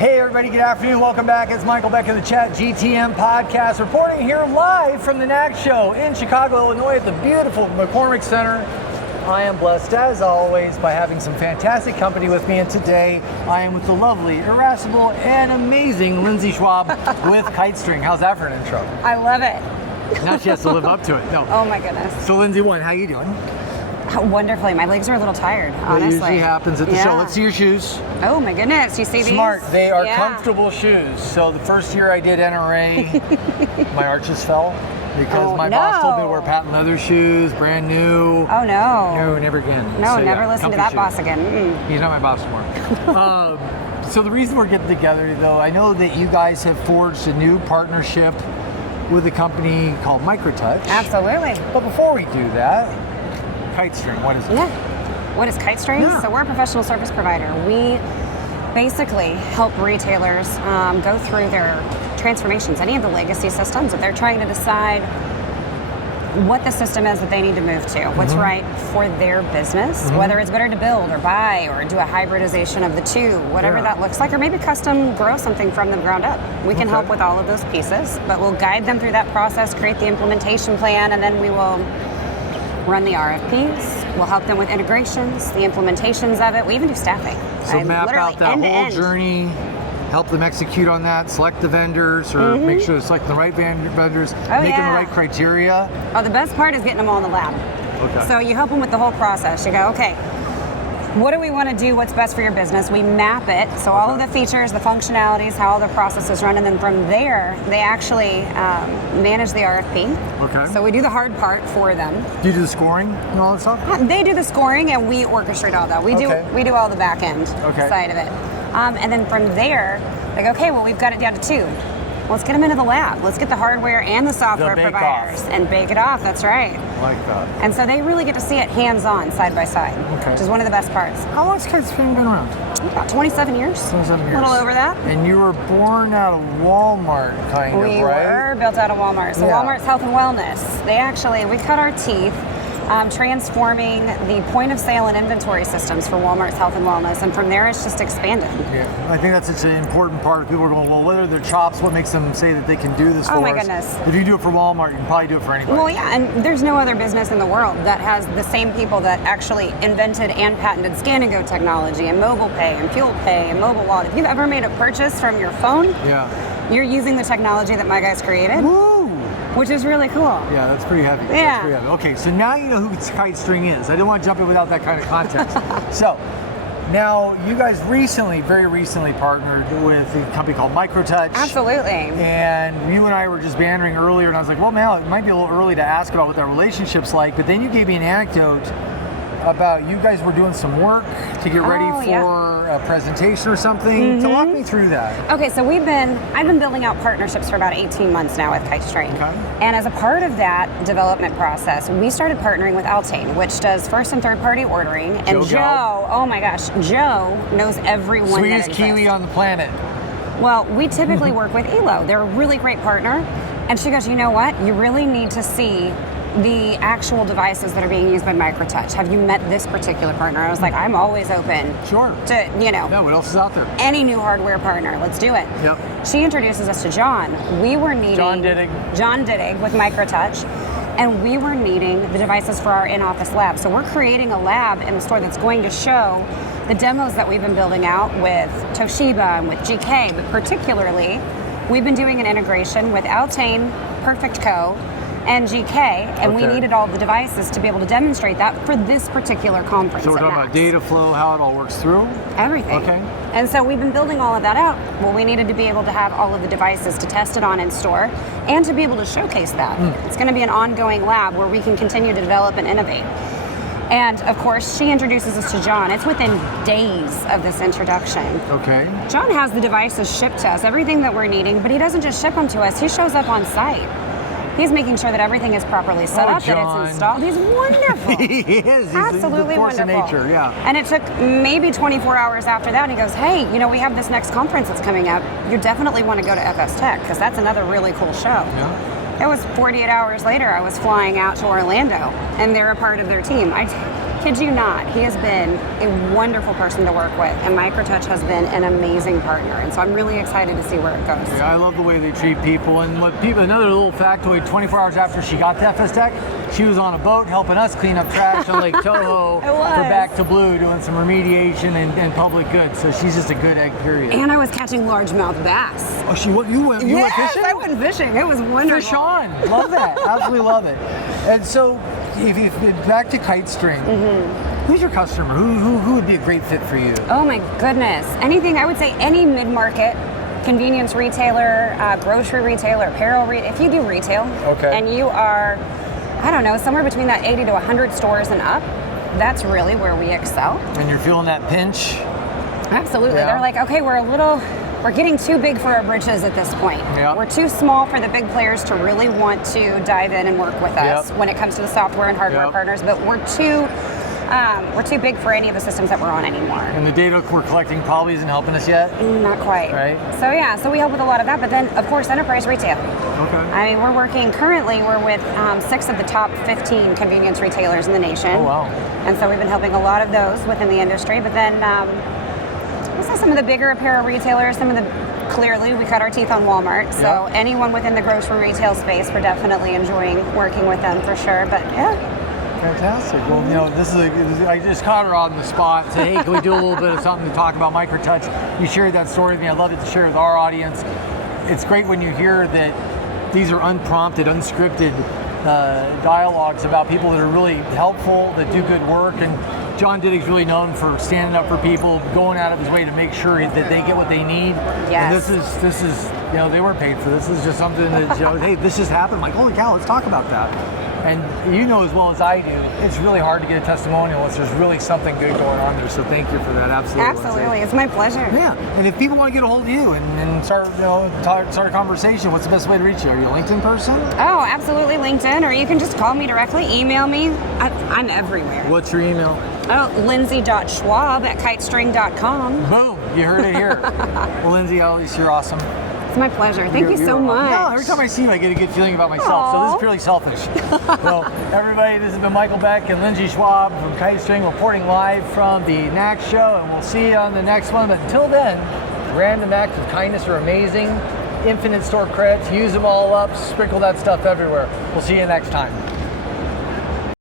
Hey everybody, good afternoon. Welcome back. It's Michael Beck of the Chat GTM podcast, reporting here live from the NACS show in Chicago, Illinois at the beautiful McCormick Center. I am blessed as always by having some fantastic company with me, and today I am with the lovely, irascible, and amazing Lindsey Schwab with Kite String. How's that for an intro? I love it. Now she has to live up to it. No. Oh my goodness. So Lindsey, how you doing? Wonderfully. My legs are a little tired, honestly. It usually happens at the show. Let's see your shoes. Oh my goodness, you see these? Smart. They are comfortable shoes. So the first year I did NRA, my arches fell because my boss told me to wear patent leather shoes, brand new. Oh no. No, never again. No, so, never listen to that boss again. He's not my boss anymore. So the reason we're getting together, though, I know that you guys have forged a new partnership with a company called Microtouch. Absolutely. But before we do that, Kite String, what is it? Yeah. What is Kite String? Yeah. So we're a professional service provider. We basically help retailers go through their transformations, any of the legacy systems that they're trying to decide what the system is that they need to move to, what's right for their business, whether it's better to build or buy or do a hybridization of the two, whatever that looks like, or maybe custom grow something from the ground up. We can help with all of those pieces, but we'll guide them through that process, create the implementation plan, and then we will run the RFPs. We'll help them with integrations, the implementations of it. We even do staffing. So map out that whole journey, help them execute on that, select the vendors, or make sure to select the right vendors, making the right criteria. Oh, the best part is getting them all in the lab. Okay. So you help them with the whole process. You go, okay, what do we want to do? What's best for your business? We map it. So all of the features, the functionalities, how all the processes run, and then from there, they actually manage the RFP. Okay. So we do the hard part for them. Do you do the scoring and all that stuff? They do the scoring, and we orchestrate all that. We do all the back end side of it. And then from there, they go, okay, well, we've got it down to 2. Let's get them into the lab. Let's get the hardware and the software providers and bake it off. That's right. Like that. And so they really get to see it hands-on, side by side, which is one of the best parts. How long has Kite String been around? About 27 years. 27 years. A little over that. And you were born out of Walmart, kind of, right? We were built out of Walmart. So Walmart's Health and Wellness. We cut our teeth transforming the point of sale and inventory systems for Walmart's Health and Wellness, and from there it's just expanded. Yeah, I think that's such an important part. People are going, well, what are their chops? What makes them say that they can do this for us? Oh my goodness. If you do it for Walmart, you can probably do it for anybody. Well, yeah, and there's no other business in the world that has the same people that actually invented and patented Scan and Go technology and mobile pay and fuel pay and mobile wallet. If you've ever made a purchase from your phone, you're using the technology that my guys created. Woo! Which is really cool. Yeah, that's pretty heavy. Yeah. That's pretty heavy. Okay, so now you know who Kite String is. I didn't want to jump in without that kind of context. So, now you guys very recently partnered with a company called Microtouch. Absolutely. And you and I were just bantering earlier, and I was like, well, Mal, it might be a little early to ask about what that relationship's like, but then you gave me an anecdote about you guys were doing some work to get ready for a presentation or something. So walk me through that. Okay, so I've been building out partnerships for about 18 months now with Kite String. Okay. And as a part of that development process, we started partnering with Altane, which does first and third party ordering. And Joe, oh my gosh, Joe knows everyone Sweetest that Kiwi on the planet. Well, we typically work with Elo. They're a really great partner. And she goes, you know what? You really need to see the actual devices that are being used by Microtouch. Have you met this particular partner? I was like, I'm always open to, Yeah, what else is out there? Any new hardware partner. Let's do it. Yep. She introduces us to John. We were needing John Diddig with Microtouch, and we were needing the devices for our in-office lab. So we're creating a lab in the store that's going to show the demos that we've been building out with Toshiba and with GK, but particularly, we've been doing an integration with Altane, Perfect Co., and GK, and we needed all the devices to be able to demonstrate that for this particular conference. So we're talking about data flow, how it all works through? Everything. Okay. And so we've been building all of that out. Well, we needed to be able to have all of the devices to test it on in store and to be able to showcase that. It's going to be an ongoing lab where we can continue to develop and innovate. And of course, she introduces us to John. It's within days of this introduction. Okay. John has the devices shipped to us, everything that we're needing, but he doesn't just ship them to us, he shows up on site. He's making sure that everything is properly set up, John. that it's installed. He's wonderful. He is. He's absolutely a force wonderful. of nature, yeah. And it took maybe 24 hours after that. And he goes, hey, we have this next conference that's coming up. You definitely want to go to FS Tech because that's another really cool show. Yeah. It was 48 hours later, I was flying out to Orlando, and they're a part of their team. kid you not, he has been a wonderful person to work with, and Microtouch has been an amazing partner, and so I'm really excited to see where it goes. Yeah, I love the way they treat people, and another little factoid, 24 hours after she got to FS Tech, she was on a boat helping us clean up trash on Lake Toho for Back to Blue, doing some remediation and public good, so she's just a good egg, period. And I was catching largemouth bass. Oh, you went fishing? I went fishing. It was wonderful. Fish on. Love that. Absolutely love it. And so, if back to Kite String, who's your customer? Who would be a great fit for you? Oh my goodness. Anything, I would say any mid-market convenience retailer, grocery retailer, apparel if you do retail, and you are, I don't know, somewhere between that 80 to 100 stores and up, that's really where we excel. And you're feeling that pinch? Absolutely. Yeah. They're like, okay, we're getting too big for our britches at this point. Yep. We're too small for the big players to really want to dive in and work with us when it comes to the software and hardware partners, but we're too big for any of the systems that we're on anymore. And the data we're collecting probably isn't helping us yet? Not quite. Right. So we help with a lot of that, but then of course enterprise retail. Okay. I mean, we're with 6 of the top 15 convenience retailers in the nation. Oh wow. And so we've been helping a lot of those within the industry, but then also some of the bigger apparel retailers, clearly we cut our teeth on Walmart, so anyone within the grocery retail space, we're definitely enjoying working with them for sure, but yeah. Fantastic. Well, I just caught her on the spot. Say, hey, can we do a little bit of something to talk about Microtouch? You shared that story with me. I'd love it to share with our audience. It's great when you hear that these are unprompted, unscripted dialogues about people that are really helpful, that do good work. And John Diddick's really known for standing up for people, going out of his way to make sure that they get what they need. Yes. And this is they weren't paid for this. This is just something that, hey, this just happened. I'm like, holy cow, let's talk about that. And you know as well as I do, it's really hard to get a testimonial unless there's really something good going on there. So thank you for that. Absolutely. It's my pleasure. Yeah. And if people want to get a hold of you and start a conversation, what's the best way to reach you? Are you a LinkedIn person? Oh, absolutely LinkedIn, or you can just call me directly, email me. I'm everywhere. What's your email? Oh, lindsey.schwab@kitestring.com. Boom. You heard it here. Well, Lindsey, you're awesome. It's my pleasure. Thank you so much. No, every time I see you, I get a good feeling about myself. So this is purely selfish. Well, everybody, this has been Michael Beck and Lindsey Schwab from Kite String reporting live from the NACS show, and we'll see you on the next one. But until then, random acts of kindness are amazing. Infinite store credits. Use them all up. Sprinkle that stuff everywhere. We'll see you next time.